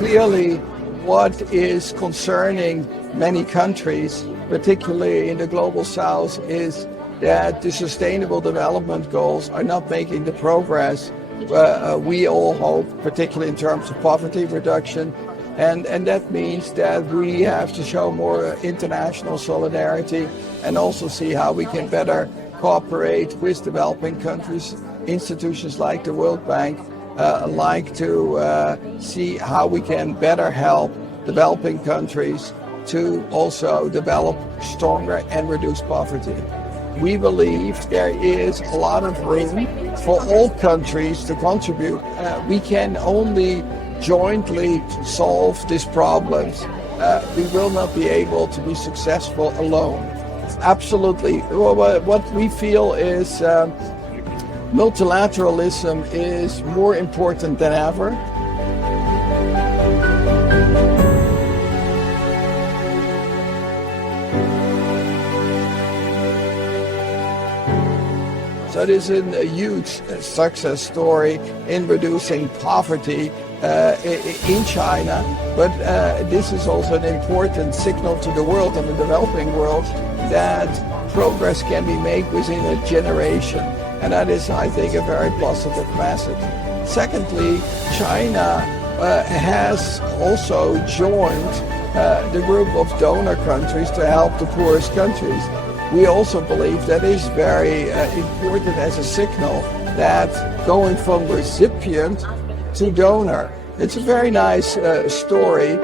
clearly what is concerning many countries, particularly in the global south, is that the sustainable development goals are not making the progress we all hope, particularly in terms of poverty reduction. And that means that we have to show more international solidarity and also see how we can better cooperate with developing countries, institutions like the World Bank, like to see how we can better help developing countries to also develop stronger and reduce poverty. We believe there is a lot of room for all countries to contribute. We can only jointly solve these problems. We will not be able to be successful alone. Absolutely. What we feel is multilateralism is more important than ever. So it is a huge success story in reducing poverty in China, but this is also an important signal to the world and the developing world that progress can be made within a generation. And that is, I think, a very positive message. Secondly, China has also joined the group of donor countries to help the poorest countries. We also believe that is very important as a signal that going from recipient to donor. It's a very nice story.